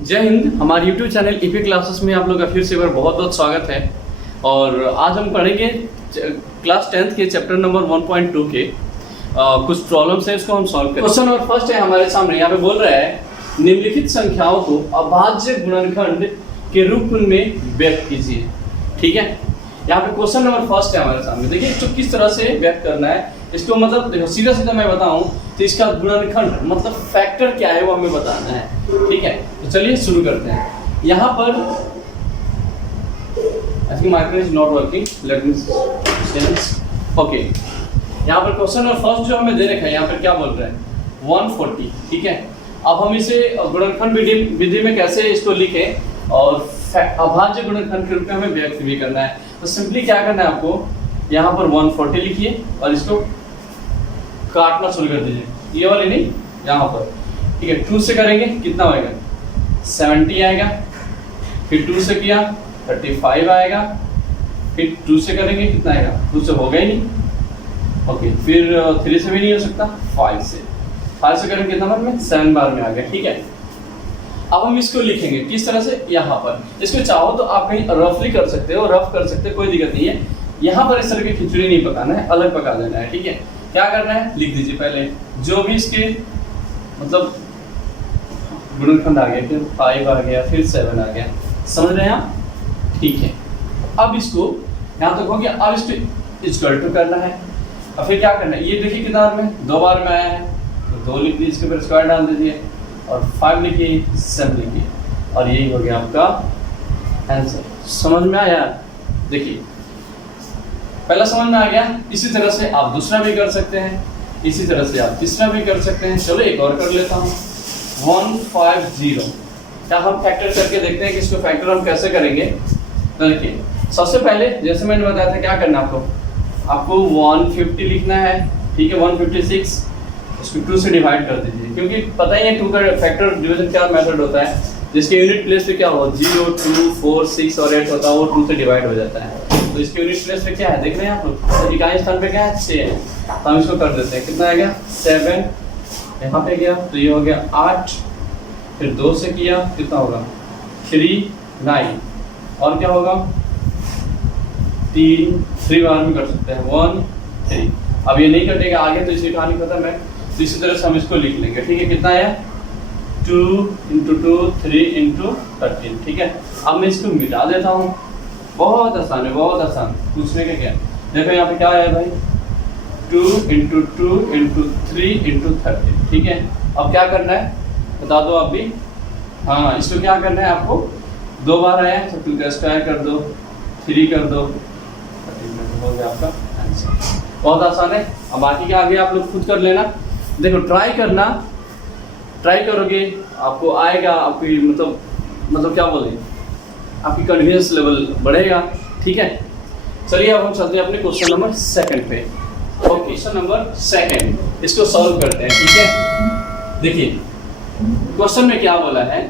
जय हिंद। हमारे YouTube channel EP classes में आप लोग का फिर से एक बार बहुत बहुत स्वागत है। और आज हम पढ़ेंगे क्लास 10th के चैप्टर नंबर 1.2 के कुछ प्रॉब्लम्स हैं, इसको हम सॉल्व करेंगे। क्वेश्चन नंबर फर्स्ट है हमारे सामने। यहाँ पे बोल रहा है निम्नलिखित संख्याओं को अभाज्य गुणनखंड के रूप में व्यक्त कीजिए। ठीक है, यहाँ पे क्वेश्चन नंबर फर्स्ट है हमारे सामने। देखिए इसको किस तरह से व्यक्त करना है, इसको मतलब देखो सीधा सीधा मैं बताऊं तो इसका गुणनखंड मतलब फैक्टर क्या है वो हमें बताना है। ठीक है, तो चलिए शुरू करते हैं। यहाँ पर I think micro is not working, let me sense. Okay, यहाँ पर क्वेश्चन नंबर फर्स्ट जो हमें दे रखा है, यहाँ पर क्या बोल रहे हैं 140। ठीक है, अब हम इसे गुणनखंड विधि में कैसे इसको लिखें और अभाज्य गुणनखंड के रूप में हमें व्यक्त भी करना है। तो सिंपली क्या करना है आपको, यहाँ पर 140 लिखिए और इसको काटना शुरू कर दीजिए, ये वाली नहीं, यहाँ पर। ठीक है, 2 से करेंगे कितना आएगा 70 आएगा, फिर 2 से किया 35 आएगा, फिर 2 से करेंगे कितना आएगा, 2 से होगा ही नहीं। ओके, फिर 3 से भी नहीं हो सकता, 5 से करेंगे कितना बार में 7 बार में आ गया। ठीक है, अब हम इसको लिखेंगे किस तरह से, यहाँ पर। इसको चाहो तो आप कहीं रफली कर सकते हो, रफ कर सकते हो, कोई दिक्कत नहीं है। यहाँ पर इस तरह की खिचड़ी नहीं पकाना है, अलग पका देना है। ठीक है, क्या करना है लिख दीजिए पहले जो भी इसके मतलब गुणनखंड आ गया, फिर 5 आ गया, फिर 7 आ गया। समझ रहे हैं आप? ठीक है, अब इसको यहाँ तक हो गया। अब इसको इक्वल टू करना है और फिर क्या करना है, ये देखिए कितना बार में 2 बार में आया है, तो 2 लिख दीजिए, इसके ऊपर स्क्वायर डाल दीजिए और 5 लिखिए, 7 लिखिए और यही हो गया आपका आंसर। समझ में आया? देखिए पहला समझ में आ गया। इसी तरह से आप दूसरा भी कर सकते हैं, इसी तरह से आप तीसरा भी कर सकते हैं। चलो एक और कर लेता हूँ 150। क्या हम फैक्टर करके देखते हैं कि इसको फैक्टर हम कैसे करेंगे। देखिए सबसे पहले जैसे मैंने बताया था क्या करना आपको 150 लिखना है। ठीक है, 156 इसको 2 से डिवाइड कर दीजिए, क्योंकि पता ही है 2 का फैक्टर डिवीजन क्या मेथड होता है, जिसके यूनिट प्लेस पे क्या हो 0, 2, 4, 6 और 8 होता है, वो 2 से डिवाइड हो जाता है। तो इसके यूनिट प्लेस पे क्या है देख रहे हैं आप लोग, इकाई स्थान पे क्या है 6 है, तो हम इसको कर देते हैं। कितना आएगा 7, यहाँ पे गया तो ये हो गया 8, फिर 2 से किया कितना होगा 3, 9 और क्या होगा 3 बार में कर सकते हैं 1, 3। अब ये नहीं कटेगा आगे, तो इसी कहानी खत्म है। तो इसी तरह से हम इसको लिख लेंगे। ठीक है, कितना आया 2 × 2 3 × 13। ठीक है, अब मैं इसको मिटा देता हूँ। बहुत आसान है, बहुत आसान, पूछने का क्या। देखो यहाँ पे क्या है भाई 2 × 2 × 3 × 13। ठीक है, अब क्या करना है बता दो आप भी। हाँ, इसको क्या करना है आपको, 2 बार आया तो 2 का स्क्वायर कर दो, 3 कर दो, 13 हो गया आपका आंसर। बहुत आसान है। अब बाकी के आगे आप लोग खुद कर लेना। देखो ट्राई करना, ट्राई करोगे आपको आएगा, आपकी मतलब क्या बोले, आपकी कॉन्फिडेंस लेवल बढ़ेगा। ठीक है, चलिए अब हम चलते हैं अपने क्वेश्चन नंबर 2 पे। ओके, क्वेश्चन नंबर 2 इसको सॉल्व करते हैं। ठीक है, देखिए क्वेश्चन में क्या बोला है,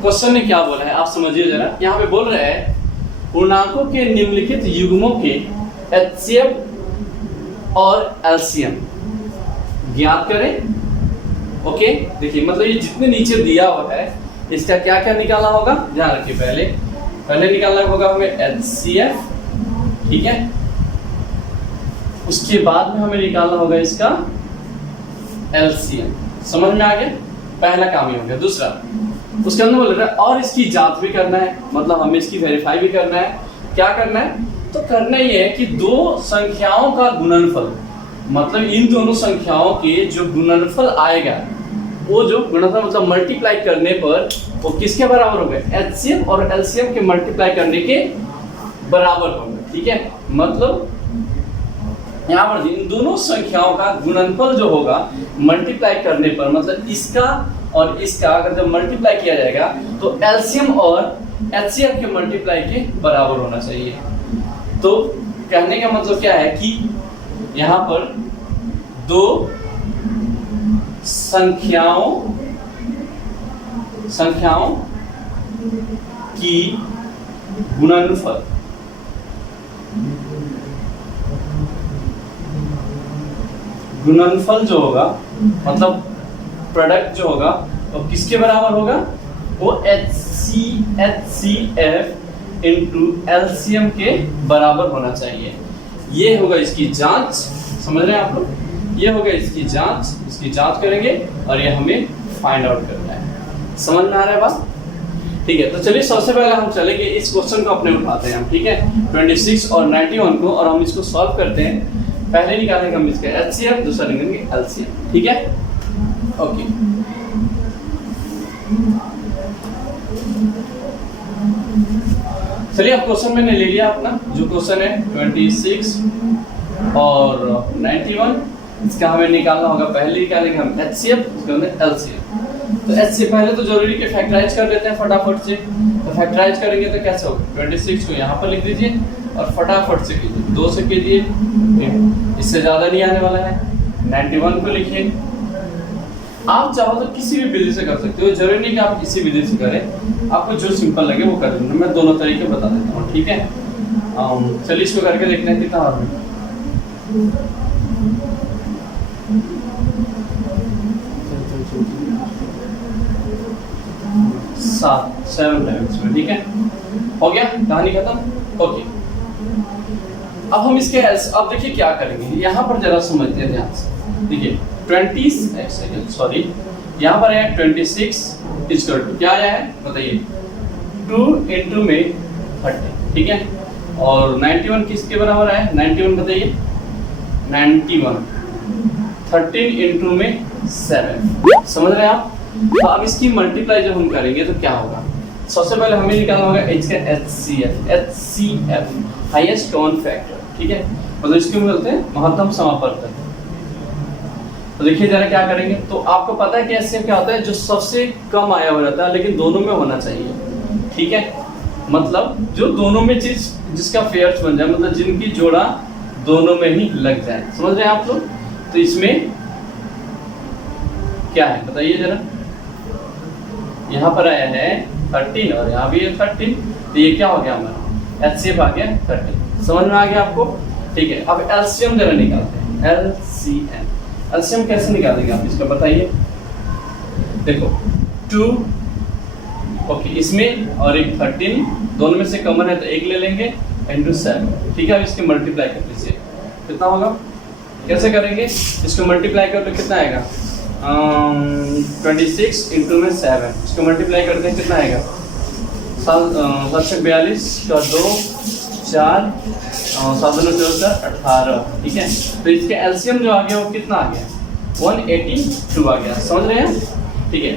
क्वेश्चन में क्या बोला है आप समझिए जरा। यहाँ पे बोल रहे हैं पूर्णांकों के निम्नलिखित युग्मों के HCF और LCM ज्ञात करें। ओके, देखिए मतलब ये जितने नीचे दिया हुआ है इसका क्या क्या निकालना होगा, ध्यान रखिए। पहले निकालना होगा हमें HCF। ठीक है, उसके बाद में हमें निकालना होगा इसका LCM। समझ में आ गया, पहला काम ही हो गया। दूसरा उसके अंदर बोल रहा है और इसकी जांच भी करना है, मतलब हमें इसकी वेरीफाई भी करना है। क्या करना है, तो करना ही है कि 2 संख्याओं का गुणनफल, मतलब इन दोनों संख्याओं के जो गुणनफल आएगा, वो जो गुणनफल मतलब मल्टीप्लाई करने पर वो किसके बराबर होगा, HCF और LCM के मल्टीप्लाई करने के बराबर होगा। ठीक है, मतलब यहाँ पर इन दोनों संख्याओं का गुणनफल जो होगा मल्टीप्लाई करने पर, मतलब इसका और इसका अगर जब मल्टीप्लाई किया जाएगा तो LCM और HCF के मल्टीप्लाई के बराबर होना चाहिए। तो कहने का मतलब क्या है कि यहाँ पर 2 संख्याओं की गुणनफल जो होगा मतलब प्रोडक्ट जो होगा तो किसके बराबर होगा? वो HCF इंटू LCM के बराबर होना चाहिए। ये होगा इसकी जांच, समझ रहे हैं आप लोग? ये होगा इसकी जांच करेंगे और ये हमें फाइंड आउट करना है। समझ में आ रहा है बात? ठीक है, तो चलिए सबसे पहले हम चलेंगे इस क्वेश्चन को अपने उठाते हैं हम, ठीक है, 26 और 91 को, और हम इसको सॉल्व करते हैं। पहले निकालेंगे हम इसका HCF, दूसरा निकालेंगे LCM, ठीक है? ओके, चलिए अब क्वेश्चन मैंने ले लिया अपना, जो क्वेश्चन है 26 और 91, इसका हमें निकालना होगा। पहले निकालेंगे हम HCF, उसके बाद LCM। तो HCF पहले तो जरूरी कि फैक्टराइज कर लेते हैं फटाफट से। तो फैक्टराइज करेंगे तो कैसे होगा? 26 को यहाँ पर लिख दीजिए और फटाफट से कीजिए, 2 से कीजिए, इससे ज़्यादा नहीं आने वाला है। 91 को लिखिए। आप चाहो तो किसी भी विधि से कर सकते हो, जरूरी नहीं कि आप किसी विधि से करें, आपको जो सिंपल लगे वो कर देना। मैं दोनों तरीके बता देता हूँ, ठीक है? चलिए इसको करके देखते हैं कितना आ रहा है। 7 टाइम्स में, ठीक है? हो गया, कहानी खत्म। ओके, अब हम इसके अब देखिए क्या करेंगे, यहाँ पर जरा समझते हैं ध्यान से। देखिए 26 यहाँ पर है 26 इक्वल टू क्या आया है बताइए? 2 इंटू में 30, ठीक है? और 91 किसके बराबर है? 91 बताइए? 91 13 इंटू में 7, समझ रहे हैं आप? तो अब इसकी मल्टीप्लाई जब हम करेंगे तो क्या होगा? सबसे पहले हमें निकालना होगा H का HCF हाईएस्ट कॉमन फैक्टर, ठीक है? मतलब इसको बोलते हैं महत्तम समापवर्तक। तो देखिए जरा क्या करेंगे। तो आपको पता है कि HCF क्या होता है? जो सबसे कम आया हुआ रहता है लेकिन दोनों में होना चाहिए, ठीक है? मतलब जो दोनों में चीज जिसका फेयर्स बन जाए, मतलब जिनकी जोड़ा दोनों में ही लग जाए, समझ रहे हैं आप लोग? तो इसमें क्या है बताइए जरा? यहाँ पर आया है 13 और यहाँ भी है 13, तो ये क्या हो गया हमारा? HCF आ गया 13। समझ में आ गया आपको? ठीक है, अब LCM जरा निकालते हैं। LCM कैसे निकालेंगे आप इसका बताइए? देखो 2 ओके, इसमें और एक 13, दोनों में से कॉमन है तो एक ले लेंगे, इंटू 7, ठीक है? अब इसके मल्टीप्लाई कर लीजिए, कितना होगा? कैसे करेंगे इसको? मल्टीप्लाई कर तो कितना आएगा? 26 इंटू में 7, इसको मल्टीप्लाई करते हैं, कितना आएगा? 742 का 2 4 7 14 18, ठीक है? तो इसके एलसीएम जो आ गया वो कितना आ गया? 182 आ गया, समझ रहे हैं? ठीक है,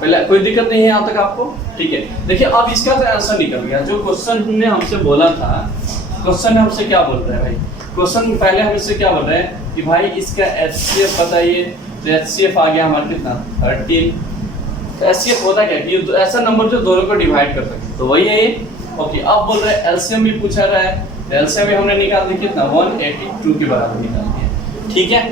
पहले कोई दिक्कत नहीं है यहाँ तक आपको? ठीक है, देखिए अब इसका तो आंसर निकल गया। जो क्वेश्चन ने हमसे बोला था, क्वेश्चन हमसे क्या बोल रहा है भाई? क्वेश्चन पहले हमसे क्या बोल रहे हैं कि भाई इसका एचसीएफ बताइए। तो एचसीएफ आ गया हमारा कितना? 13। तो एचसीएफ होता क्या कि ऐसा नंबर जो दोनों को डिवाइड कर सके, तो वही है ये। ओके, अब बोल रहे हैं एलसीएम भी पूछा रहा है, तो एलसीएम भी हमने निकाल दिया कितना? 182 के बराबर निकाल दिया, ठीक है?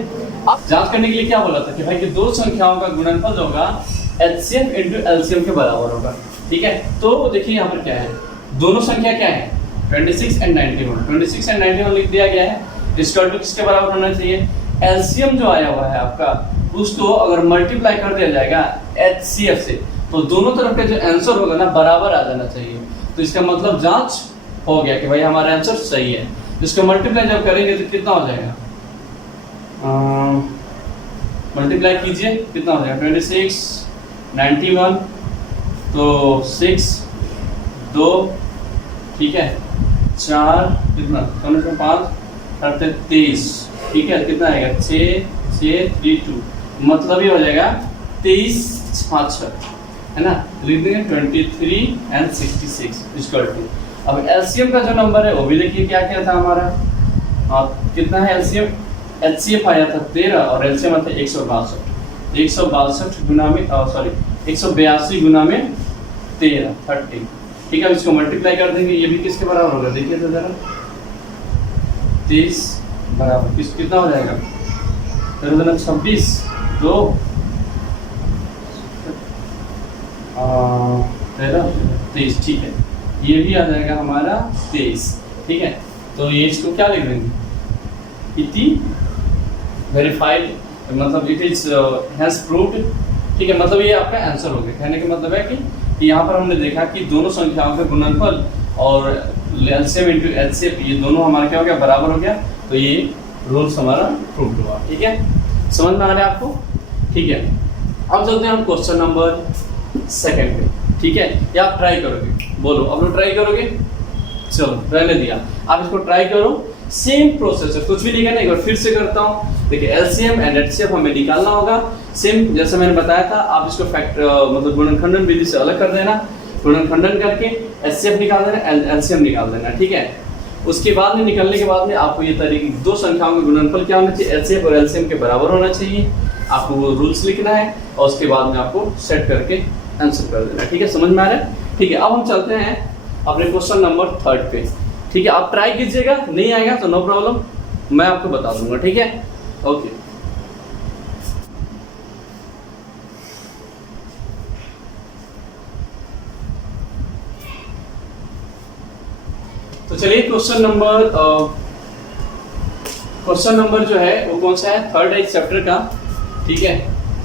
अब जांच करने के लिए क्या बोला था कि भाई कि दो संख्याओं का गुणनफल जो होगा एचसीएफ इनटू एलसीएम के बराबर होगा, ठीक है? तो देखिए यहाँ पर क्या है, दोनों संख्या क्या है? 26 एंड 91। 26 एंड 91 लिख दिया गया है, इसका टू किसके बराबर होना चाहिए? एलसीएम जो आया हुआ है आपका, उसको अगर मल्टीप्लाई कर दिया जाएगा एचसीएफ से, तो दोनों तरफ का जो आंसर होगा ना बराबर आ जाना चाहिए। तो इसका मतलब जांच हो गया कि भाई हमारा आंसर सही है। इसको मल्टीप्लाई जब करेंगे तो कितना हो जाएगा? मल्टीप्लाई कीजिए, कितना हो जाएगा? 26 91, तो 6 2, ठीक है, 4 कितना? 5 23, ठीक है, कितना आएगा? 6 6 3 2, मतलब ये हो जाएगा 23 5 है ना? लिख देंगे 23 एंड 66 इक्वल टू। अब एलसीएम का जो नंबर है वो भी देखिए क्या क्या था हमारा। कितना है एलसीएम? एचसीएफ आया था 13 और एलसीएम आता है 162। 162 गुना में 182 गुना में 13 30, ठीक है? अब इसको मल्टीप्लाई कर देंगे, ये भी किसके बराबर होगा? देखिए तो जरा 30 बराबर कितना हो जाएगा? 26 2 13 23, ठीक है, ये भी आ जाएगा हमारा 23, ठीक है? तो ये इसको क्या लिख देंगे? इति वेरीफाइड, मतलब इट इज हैज प्रूव्ड, ठीक है, मतलब ये आपका आंसर हो गया। कहने का मतलब है कि यहाँ पर हमने देखा कि दोनों संख्याओं का गुणनफल और एलसीएम इंटू एचसीएफ ये दोनों हमारा क्या हो गया, बराबर हो गया। तो ये रूल्स हमारा प्रूव हुआ। ठीक है, समझ में आ रहा है आपको? ठीक है, अब चलते हैं हम क्वेश्चन नंबर 2 पे। ठीक है, या आप ट्राई करोगे? बोलो, अब लोग ट्राई करोगे? चलो रहने दिया, आप इसको ट्राई करो। सेम प्रोसेस है, कुछ भी नहीं करना, एक बार फिर से करता हूँ। देखिए एलसीएम एंड एचसीएफ हमें निकालना होगा। सेम जैसे मैंने बताया था, आप इसको मतलब गुणनखंडन विधि से अलग कर देना। गुणनखंडन करके एचसीएफ निकाल देना, एलसीएम निकाल देना। ठीक है, उसके बाद में निकलने के बाद में आपको ये तरीके दो संख्याओं का गुणनफल क्या होना चाहिए, एचसीएफ और एलसीएम के बराबर होना चाहिए। आपको वो रूल्स लिखना है और उसके बाद में आपको सेट करके आंसर कर देना। ठीक है, समझ में आ रहा है? ठीक है, अब हम चलते हैं अपने क्वेश्चन नंबर 3 पे। ठीक है, आप ट्राई कीजिएगा, नहीं आएगा तो नो प्रॉब्लम, मैं आपको बता दूंगा। ठीक है, ओके। तो चलिए क्वेश्चन नंबर जो है वो कौन सा है, 3rd चैप्टर का। ठीक है,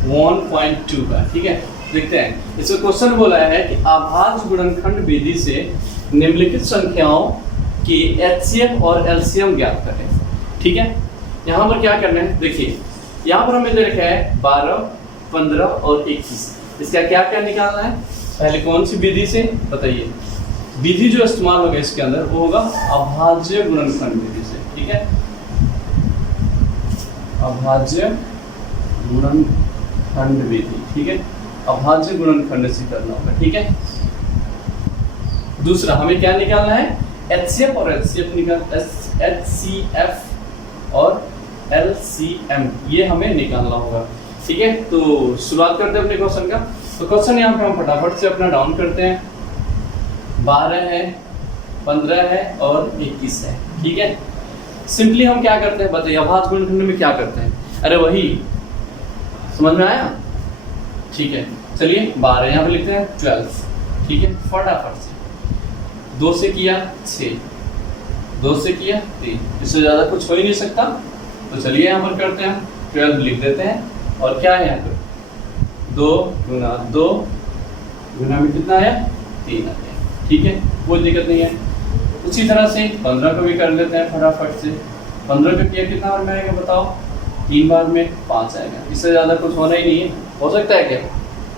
1.2 का। ठीक है, देखते हैं। इसमें क्वेश्चन बोला है कि अभाज्य गुणनखंड विधि से निम्नलिखित संख्याओं की एचसीएफ और एलसीएम ज्ञात करें। ठीक है, यहाँ पर क्या करना है, देखिए यहाँ पर हमें दे रखा है 12, 15 और 21। इसका क्या क्या निकालना है? पहले कौन सी विधि से बताइए? विधि जो इस्तेमाल होगा इसके अंदर वो होगा अभाज्य गुणनखंड विधि से। ठीक है, अभाज्य गुणनखंड विधि। ठीक है, अभाज्य गुणनखंड से करना होगा। ठीक है, दूसरा हमें क्या निकालना है, एचसीएफ और एलसीएफ एचसीएफ और एलसीएम, ये हमें निकालना होगा। ठीक है, तो शुरुआत करते हैं अपने क्वेश्चन का। तो क्वेश्चन यहाँ पे हम फटाफट से अपना डाउन करते हैं। 12 है, 15 है और 21 है। ठीक है, सिंपली हम क्या करते हैं बताइए, अभाज्य गुणनखंड में क्या करते हैं? अरे वही, समझ में आया? ठीक है, चलिए 12 यहाँ पे लिखते हैं 12। ठीक है, फटाफट से 2 से किया 6, 2 से किया 3, इससे ज़्यादा कुछ हो ही नहीं सकता। तो चलिए यहाँ पर करते हैं, 12 लिख देते हैं। और क्या है यहाँ पर 2 गुना 2 गुना में कितना आया, 3 आ गया। ठीक है, कोई दिक्कत नहीं है। उसी तरह से 15 को भी कर लेते हैं फटाफट से। 15 को किया कितना बार में आएगा बताओ? 3 बार में 5 आएगा। इससे ज़्यादा कुछ होना ही नहीं है। हो सकता है क्या?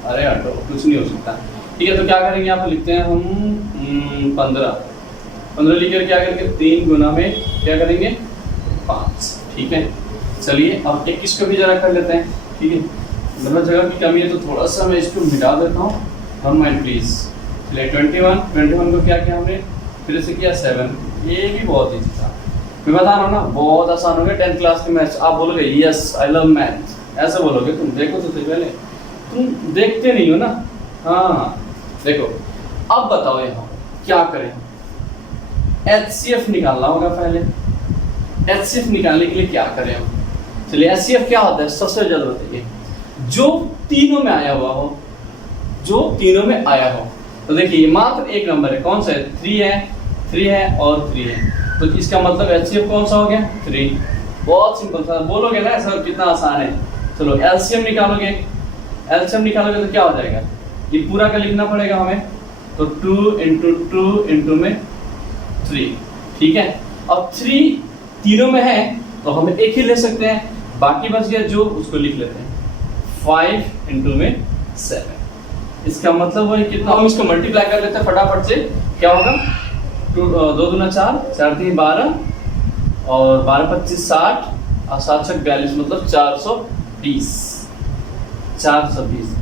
अरे हटो, कुछ नहीं हो सकता। ठीक है, तो क्या करेंगे, यहाँ पर लिखते हैं हम 15 लिखकर क्या करेंगे, 3 गुना में क्या करेंगे, 5। ठीक है, चलिए अब 21 को भी जरा कर लेते हैं। ठीक है, मतलब जगह की कमी है तो थोड़ा सा मैं इसको मिटा देता हूँ, वन माइंड प्लीज। चलिए 21 को क्या किया हमने, फिर से किया 7। ये भी बहुत ईजी था, मैं बता रहा हूँ ना, बहुत आसान हो गया। 10th क्लास के मैथ्स आप बोलोगे यस आई लव मैथ, ऐसे बोलोगे। तुम देखो तो पहले, तुम देखते नहीं हो ना। हाँ देखो, अब बताओ यहाँ क्या करें, एचसीएफ निकालना होगा पहले। एचसीएफ निकालने के लिए क्या करें हम? चलिए एचसीएफ क्या होता है, सबसे ज्यादा बताइए, जो तीनों में आया हुआ हो, जो तीनों में आया हो। तो देखिए मात्र एक नंबर है, कौन सा है, 3 है और 3 है, तो इसका मतलब एचसीएफ कौन सा हो गया, 3। बहुत सिंपल था, बोलोगे ना सर कितना आसान है। चलो एलसीएम निकालोगे, एलसीएम निकालोगे तो क्या हो जाएगा, ये पूरा का लिखना पड़ेगा हमें। तो 2 × 2 में 3। ठीक है, अब 3 तीनों में है तो हम एक ही ले सकते हैं, बाकी बच गया जो, उसको लिख लेते हैं 5 × में 7। इसका मतलब वो कितना, हम इसको मल्टीप्लाई कर लेते हैं फटाफट से। क्या होगा, 2 दूना 4, 4 3 12 और 12 25 60 और 7 6 42, मतलब 420। 420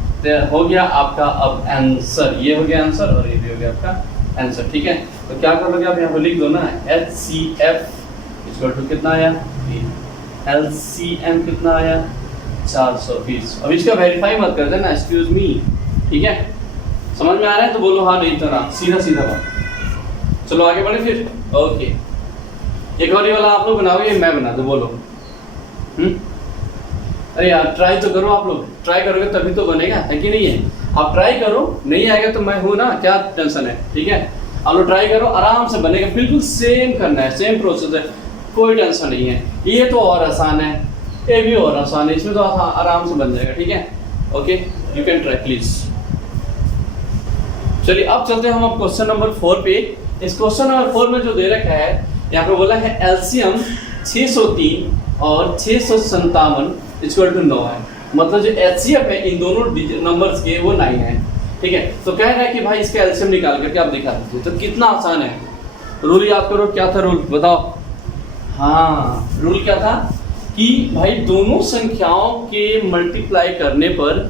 हो गया आपका अब आंसर। ये हो गया आंसर और ये भी हो गया आपका आंसर। ठीक है, तो क्या कर लोगे आप, यहाँ पर लिख दो ना, HCF कितना आया, LCM कितना आया, 420। अब इसका वेरीफाई मत कर देना, एक्सक्यूज मी। ठीक है, समझ में आ रहा है तो बोलो हाँ, नहीं तो ना, सीधा सीधा बात। चलो आगे बढ़े फिर। ओके, एक और वाला आप लोग बनाओगे, मैं बना दो, बोलो। अरे यार ट्राई तो करो, आप लोग ट्राई करोगे तभी तो बनेगा, है कि नहीं है? आप ट्राई करो, नहीं आएगा तो मैं हूं ना, क्या टेंशन है। ठीक है, आप लोग ट्राई करो, आराम से बनेगा, बिल्कुल सेम करना है, सेम प्रोसेस है, कोई टेंशन नहीं है। ये तो और आसान है, ये भी और आसान है, इसमें तो आराम से बन जाएगा। ठीक है, okay, you can try please. चलिए अब चलते हैं हम अब क्वेश्चन नंबर 4 पे। इस क्वेश्चन नंबर 4 में जो दे रखा है यहाँ पे बोला है एलसीएम 603 और 657 इक्वल टू 9 है। मतलब जो एचसीएफ है इन दोनों नंबर्स के वो 9 है। ठीक है, तो कह रहा है कि भाई इसका एलसीएम निकाल करके आप दिखा दीजिए। तो कितना आसान है, रूल याद करो। क्या था रूल बताओ? हाँ, रूल क्या था कि भाई दोनों संख्याओं के मल्टीप्लाई करने पर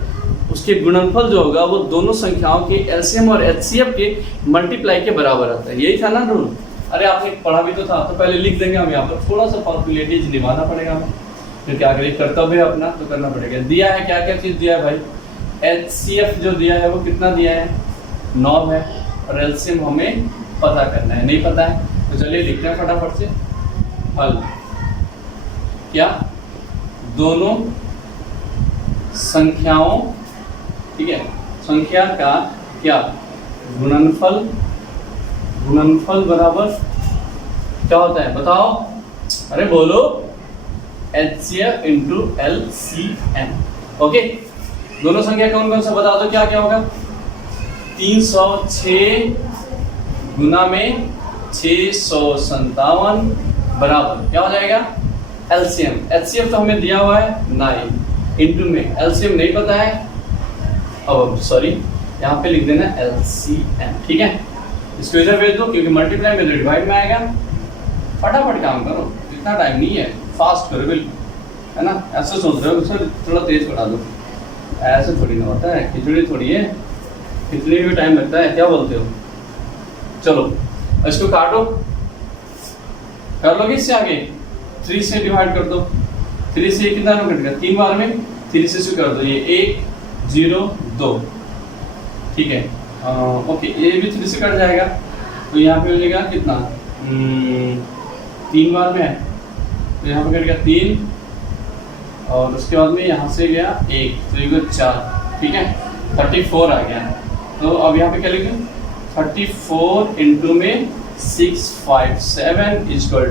उसके गुणनफल जो होगा वो दोनों संख्याओं के एलसीएम और एचसीएफ के मल्टीप्लाई के बराबर आता है। यही था ना रूल? अरे आपने पढ़ा भी तो था, तो पहले लिख देंगे हम यहाँ पर। थोड़ा सा फॉर्मुलेटिज निभाना पड़ेगा हमें, फिर क्या करें, कर्तव्य है अपना तो करना पड़ेगा। दिया है क्या क्या चीज़ दिया है भाई? एचसीएफ जो दिया है वो कितना दिया है? 9 है। और एलसीएम हमें पता करना है, नहीं पता है तो चलिए लिखते हैं फटाफट से हल। क्या? दोनों संख्याओं, ठीक है, संख्या का क्या गुणनफल, गुणनफल बराबर क्या होता है बताओ? अरे बोलो, एचसीएफ इंटू एलसीएम। ओके, दोनों संख्या कौन कौन सा बता दो, क्या क्या होगा? 306 गुना में 657 बराबर क्या हो जाएगा? एलसीएम। एचसीएफ तो हमें दिया हुआ है 9 इंटू में एलसीएम नहीं पता है, अब सॉरी यहाँ पे लिख देना एलसीएम। ठीक है, इसको इधर भेज दो क्योंकि मल्टीप्लाई में डिवाइड में आएगा। फटाफट काम करो, इतना टाइम नहीं है, फास्ट करो बिल्कुल, है ना? ऐसे सोच रहे हो सर थोड़ा तेज बढ़ा दो, ऐसे थोड़ी ना होता है, खिचड़ी थोड़ी है, खिचड़ी में टाइम लगता है, क्या बोलते हो? चलो इसको काटो, कर लोगे इससे आगे 3 से डिवाइड कर दो। 3 से कितना कटेगा? 3 बार में 3 से कर दो, ये 1 0 2। ठीक है, ओके, ये भी 3 से कट जाएगा तो यहाँ पे हो जाएगा कितना? 3 बार में है तो यहाँ पे कट गया 3 और उसके बाद में यहाँ से गया 1 तो ये 4। ठीक है, 34 आ गया। तो अब यहाँ पे क्या लिखें? 34 इंटू में 657 इक्वल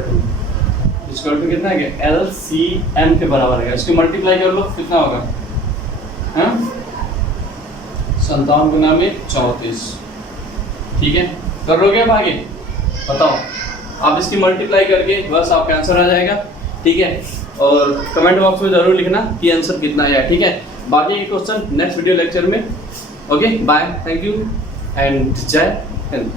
टू कितना है? एलसीएम के बराबर है। इसको मल्टीप्लाई कर लो, कितना होगा? हाँ, 57 गुना में 34। ठीक है, कर लोगे अब आगे? बताओ, आप इसकी मल्टीप्लाई करके बस आपका आंसर आ जाएगा। ठीक है, और कमेंट बॉक्स में जरूर लिखना कि आंसर कितना है। ठीक है, बाकी के क्वेश्चन नेक्स्ट वीडियो लेक्चर में। Okay, bye, thank you and जय हिंद।